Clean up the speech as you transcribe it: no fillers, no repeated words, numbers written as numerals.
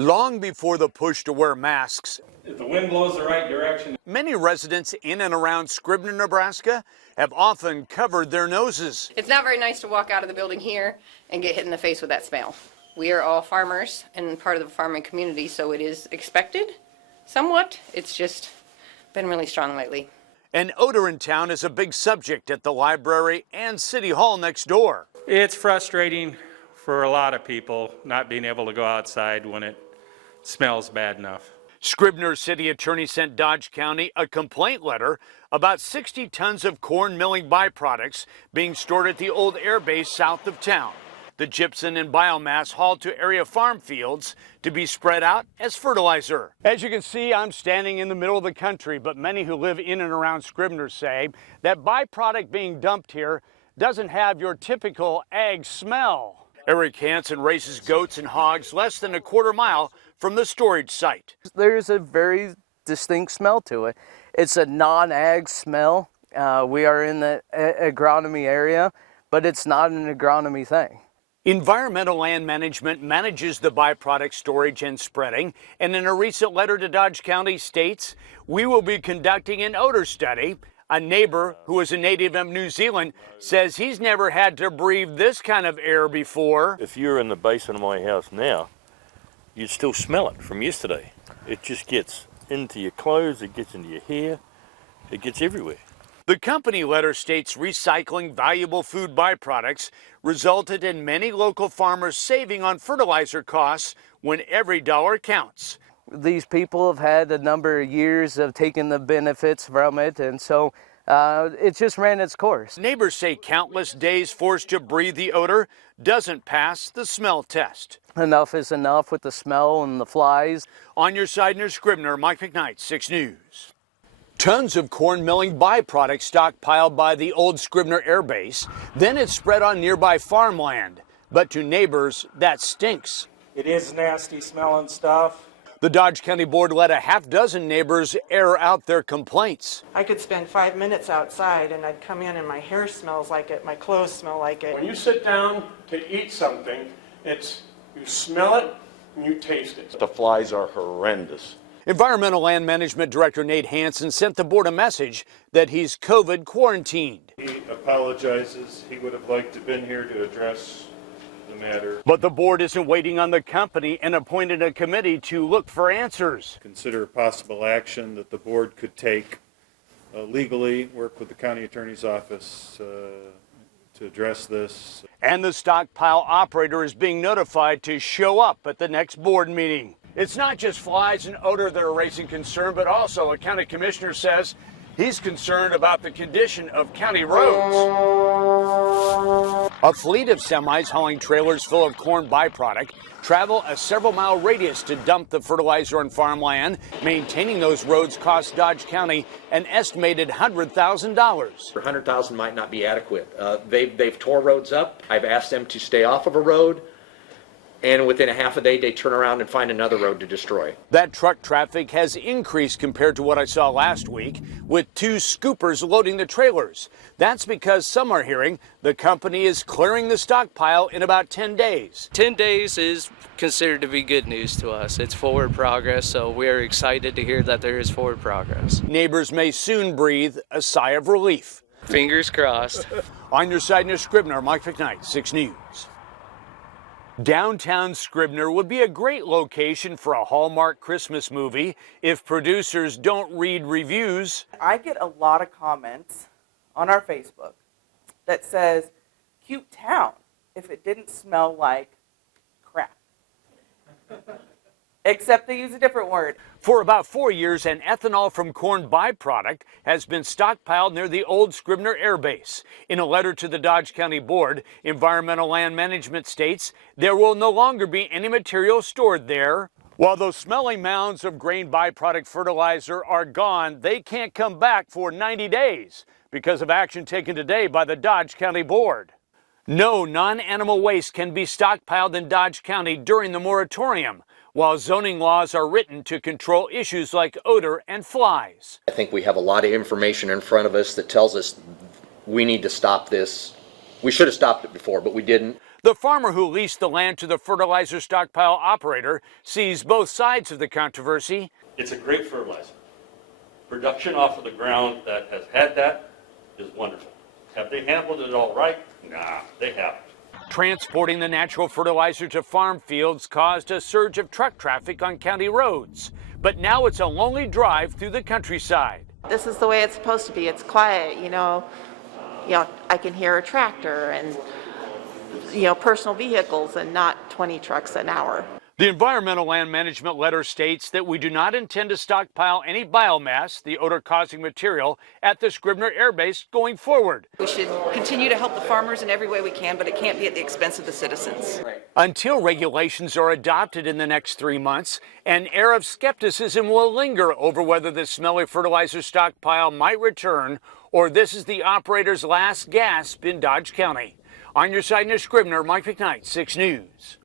Long before the push to wear masks, if the wind blows the right direction, many residents in and around Scribner, Nebraska have often covered their noses. It's not very nice to walk out of the building here and get hit in the face with that smell. We are all farmers and part of the farming community, so it is expected somewhat. It's just been really strong lately. And odor in town is a big subject at the library and City Hall next door. it's frustrating for a lot of people not being able to go outside when it smells bad enough. Scribner City Attorney sent Dodge County a complaint letter about 60 tons of corn milling byproducts being stored at the old air base south of town. The gypsum and biomass hauled to area farm fields to be spread out as fertilizer. As you can see, I'm standing in the middle of the country, but many who live in and around Scribner say that byproduct being dumped here doesn't have your typical ag smell. Eric Hansen raises goats and hogs less than a quarter mile from the storage site. There's a very distinct smell to it. It's a non-ag smell. We are in the agronomy area, but it's not an agronomy thing. Environmental Land Management manages the byproduct storage and spreading, and in a recent letter to Dodge County states, we will be conducting an odor study. A neighbor who is a native of New Zealand says he's never had to breathe this kind of air before. If you're in the basement of my house now, you'd still smell it from yesterday. It just gets into your clothes, it gets into your hair, it gets everywhere. The company letter states recycling valuable food byproducts resulted in many local farmers saving on fertilizer costs when every dollar counts. These people have had a number of years of taking the benefits from it, and so it just ran its course. Neighbors say countless days forced to breathe the odor doesn't pass the smell test. Enough is enough with the smell and the flies. On your side near Scribner, McK, 6 News. Tons of corn milling byproducts stockpiled by the old Scribner Air Base. Then it's spread on nearby farmland. But to neighbors, that stinks. It is nasty smelling stuff. The Dodge County Board let a half dozen neighbors air out their complaints. I could spend 5 minutes outside and I'd come in and my hair smells like it, my clothes smell like it. When you sit down to eat something, you smell it and you taste it. The flies are horrendous. Environmental Land Management Director Nate Hansen sent the board a message that he's COVID quarantined. He apologizes. He would have liked to have been here to address the matter. But the board isn't waiting on the company and appointed a committee to look for answers. Consider possible action that the board could take legally, work with the county attorney's office to address this. And the stockpile operator is being notified to show up at the next board meeting. It's not just flies and odor that are raising concern, but also a county commissioner says he's concerned about the condition of county roads. A fleet of semis hauling trailers full of corn byproduct travel a several-mile radius to dump the fertilizer on farmland. Maintaining those roads costs Dodge County an estimated $100,000. $100,000 might not be adequate. They've tore roads up. I've asked them to stay off of a road, and within a half a day, they turn around and find another road to destroy. That truck traffic has increased compared to what I saw last week, with 2 scoopers loading the trailers. That's because some are hearing the company is clearing the stockpile in about 10 days. 10 days is considered to be good news to us. It's forward progress, so we're excited to hear that there is forward progress. Neighbors may soon breathe a sigh of relief. Fingers crossed. On your side near Scribner, McK, 6 News. Downtown Scribner would be a great location for a Hallmark Christmas movie if producers don't read reviews. I get a lot of comments on our Facebook that says, cute town if it didn't smell like crap. Except they use a different word. For about 4 years, an ethanol from corn byproduct has been stockpiled near the old Scribner Air Base. In a letter to the Dodge County Board, Environmental Land Management states there will no longer be any material stored there. While those smelly mounds of grain byproduct fertilizer are gone, they can't come back for 90 days because of action taken today by the Dodge County Board. No non-animal waste can be stockpiled in Dodge County during the moratorium, while zoning laws are written to control issues like odor and flies. I think we have a lot of information in front of us that tells us we need to stop this. We should have stopped it before, but we didn't. The farmer who leased the land to the fertilizer stockpile operator sees both sides of the controversy. It's a great fertilizer. Production off of the ground that has had that is wonderful. Have they handled it all right? Nah, they haven't. Transporting the natural fertilizer to farm fields caused a surge of truck traffic on county roads. But now it's a lonely drive through the countryside. This is the way it's supposed to be. It's quiet, you know, I can hear a tractor and, personal vehicles and not 20 trucks an hour. The environmental land management letter states that we do not intend to stockpile any biomass, the odor-causing material, at the Scribner Air Base going forward. We should continue to help the farmers in every way we can, but it can't be at the expense of the citizens. Until regulations are adopted in the next 3 months, an air of skepticism will linger over whether the Smelly fertilizer stockpile might return or this is the operator's last gasp in Dodge County. On your side in Scribner, Mike McKnight, 6 News.